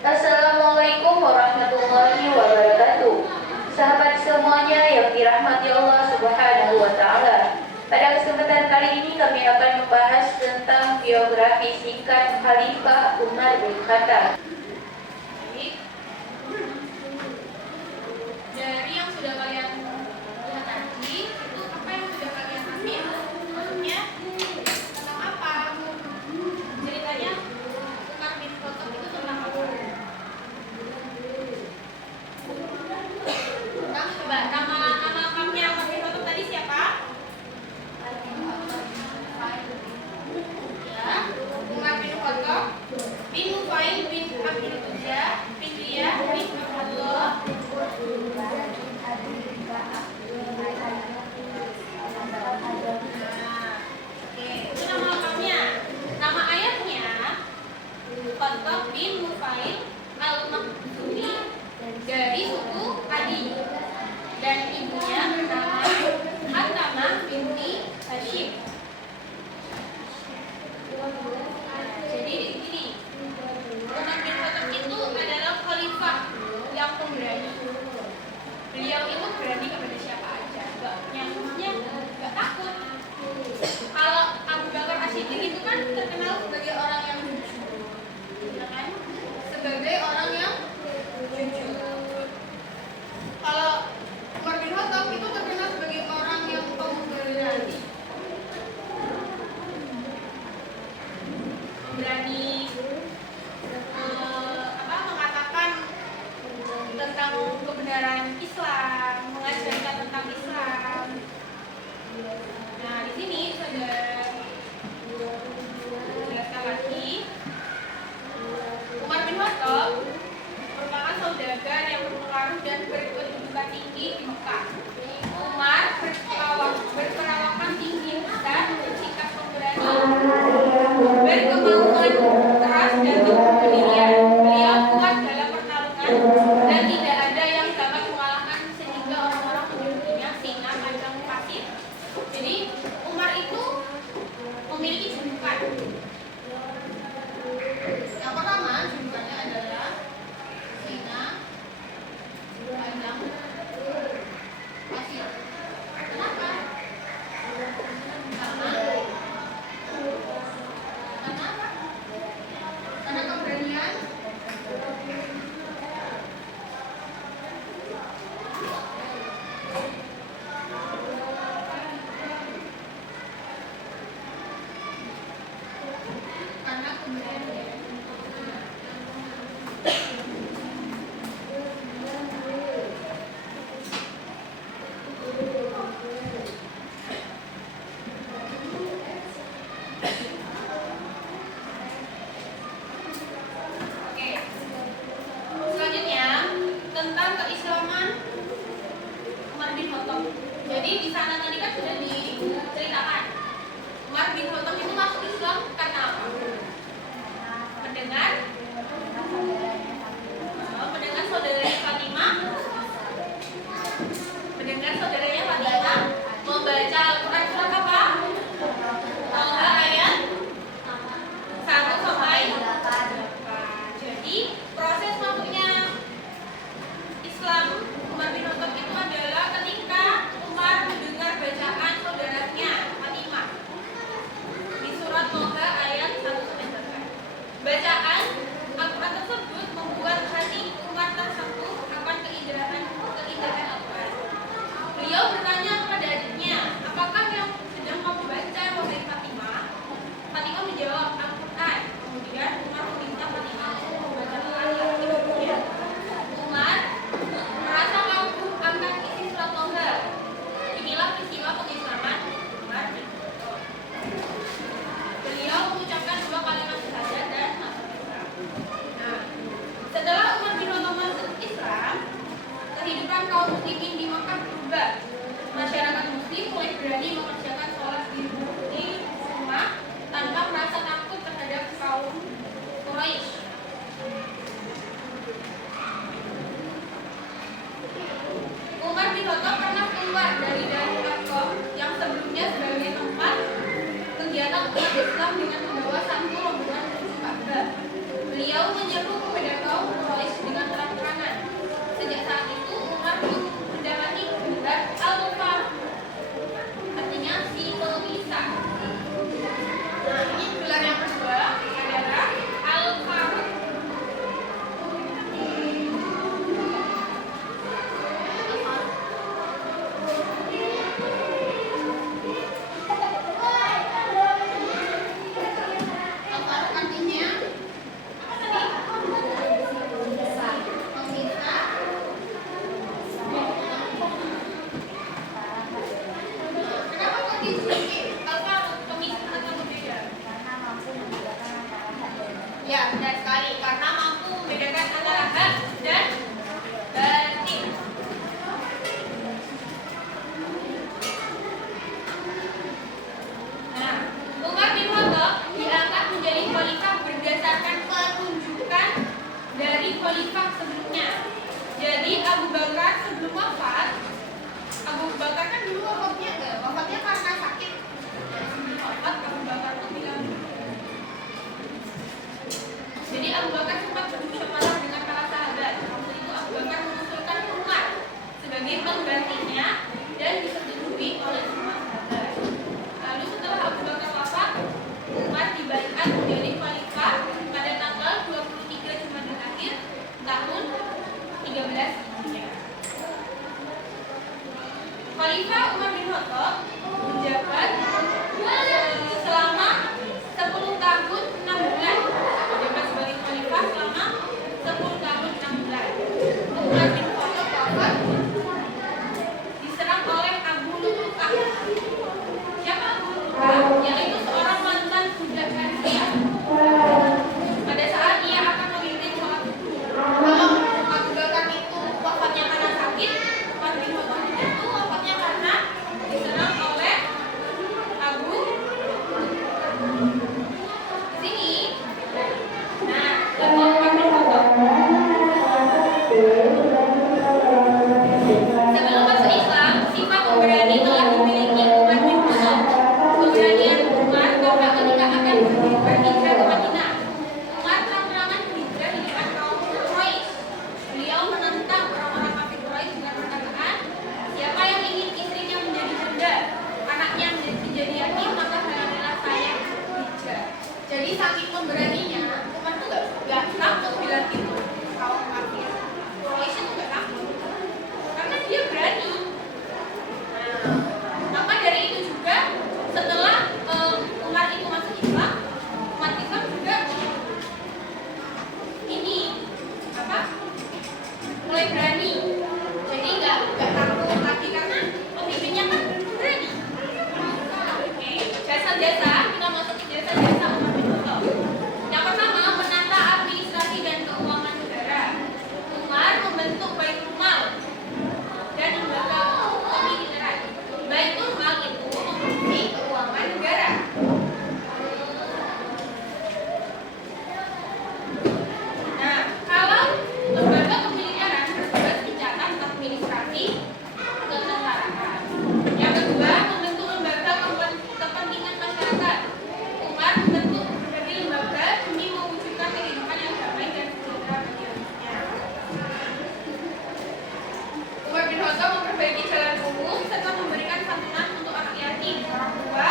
Assalamualaikum warahmatullahi wabarakatuh. Sahabat semuanya yang dirahmati Allah Subhanahu wa taala. Pada kesempatan kali ini kami akan membahas tentang biografi singkat Khalifah Umar bin Khattab. Dari yang sudah kalian lihat tadi, itu apa yang sudah kalian ambil? Maksudnya tentang apa? Ceritanya Umar bin Khattab itu tentang apa? Coba nama lengkapnya Umar bin Khattab tadi siapa? Ya, Umar bin Khattab bin Nufail bin Abdul Uzza bin Riyah bin Abdullah. Itu nama lengkapnya. Nama ayahnya Khattab bin Nufail al-Makhzumi dari suku Adi, dan ibunya bernama Hattamah binti Hashim. Jadi di sini Umar bin Khattab itu adalah khalifah yang pemberani. Beliau itu berani kepada siapa aja, maksudnya nggak takut. Kalau Abu Bakar As-Siddiq itu kan terkenal sebagai orang yang jujur, ya kan? Sebagai orang yang jujur. Kalau Umar bin Khattab itu terkenal sebagai orang yang pemberani. Berani mengatakan tentang kebenaran Islam, mengajarkan tentang Islam. Nah, di sini sudah jelaskan lagi. Umar bin Khattab merupakan saudagar yang berpengaruh dan berkedudukan tinggi di Mekah. Umar berperawakan tinggi besar, bersikap pemberani, berkemauan keras dan kepedulian. Beliau kuat dalam pertarungan dan tidak ada yang dapat mengalahkan, sehingga orang-orang menyebutnya singa kandang pasir. Jadi Umar itu memiliki julukan. Yang pertama julukannya adalah singa kandang pasir. Kenapa? Karena apa? Karena keberanian. Karena keberanian. Oke. Selanjutnya tentang keislaman Umar bin Khattab. Jadi di sana tadi kan sudah diceritakan Umar bin Khattab itu masuk Islam karena apa? umat Islam dengan membawa satu rombongan menuju Ka'bah. Beliau menyeru kepada kaum Quraisy dengan terang-terangan. Sejak saat itu Umar pun mendapati gelar Al-Faruq, artinya si pemisah. Nah, ini gelar yang kedua adalah Al-Faruq. Al-Faruq artinya apa tadi? Pemisah. Kenapa kok disebut Al-Faruq pemisah atau berbeda? Ya, benar sekali. Karena mampu membedakan antara hak dan batin. Nah, Umar bin Khattab diangkat menjadi khalifah berdasarkan penunjukan dari khalifah sebelumnya. Jadi Abu Bakar sebelum wafat, Abu Bakar kan dulu wafatnya karena sakit. Sebelum wafat Abu Bakar tuh bilang. Jadi Abu Bakar sempat bermusyawarah dengan para sahabat. Waktu itu Abu Bakar mengusulkan Umar sebagai penggantinya dan disetujui oleh semua sahabat. Lalu setelah Abu Bakar wafat, Umar dibaiat menjadi khalifah pada tanggal 23 Jumadil Akhir tahun 13 Hijriah. Khalifah Umar bin Khattab menjabat selama 10 tahun 6 bulan. Menjabat sebagai khalifah selama 10 tahun 6 bulan. Umar bin Khattab wafat diserang oleh Abu Lu'lu'ah. Siapa Abu Lu'lu'ah? Yaitu seorang mantan budak Persia. Pada saat ia akan memimpin sholat subuh. Kalau Abu Bakar itu wafatnya karena sakit, Umar bin Khattab itu wafatnya karena diserang oleh Abu sini. Nah, level Umar bin Khattab. Sebelum masuk Islam, sifat pemberani telah dimiliki Umar bin Khattab. Keberanian Umar tampak ketika akan berhijrah ke Madinah. Umar terang-terangan berhijrah di depan kaum Quraisy. Beliau menentang orang-orang kafir Quraisy dengan perkataan, siapa yang ingin istrinya menjadi janda, anaknya menjadi yatim, maka hendaklah saya hijrah. Jadi saking pemberaninya, Umar tuh gak takut bilang gitu kaum kafir Quraisy itu gak takut karena dia berani. Nah, maka dari itu juga setelah Umar itu masuk Islam, umat Islam juga ini apa? Mulai berani. Jadi nggak takut lagi karena pemimpinnya kan berani. Oke, jasa-jasa kita masuk ke jasa-jasa Umar bin Khattab. Yang pertama, menata administrasi dan keuangan negara. Umar membentuk Baitul Mal dan lembaga pemiliteran. Baitul Mal itu memproduksi keuangan negara. Nah, kalau lembaga pemiliteran bertugas mencatat administrasi ketentaraan. Yang kedua, membentuk lembaga kepentingan masyarakat. Umar membentuk berbagai lembaga demi mewujudkan kehidupan yang damai dan sejahtera bagi rakyatnya. Umar bin Khattab memperbaiki jalan umum serta memberikan santunan untuk anak yatim, orang tua,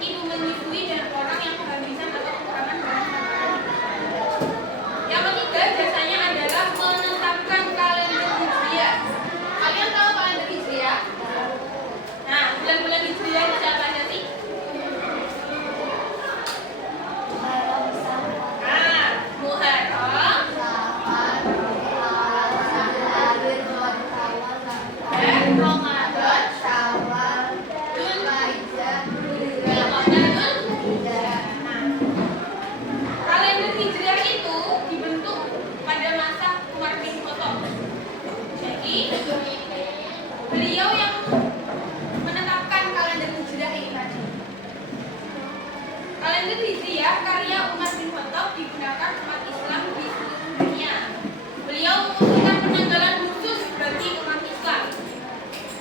ibu menyusui dan orang yang kehabisan atau kekurangan barang makanan. Yang ketiga, jasanya adalah menetapkan kalender Hijriah. Kalian tahu kalender Hijriah? Nah, bulan-bulan Hijriah itu siapa aja sih? Muharram, dan Ramadan, kalender Hijriah itu dibentuk pada masa Umar bin Khattab. Jadi beliau yang menetapkan kalender Hijriah ini tadi. Kalender Hijriah karya Umar bin Khattab digunakan umat Islam di seluruh dunia. Beliau mengusulkan penanggalan khusus bagi umat Islam.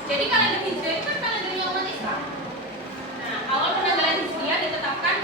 Jadi kalender Hijriah itu kan kalender umat Islam. Nah, awal penanggalan Hijriah ditetapkan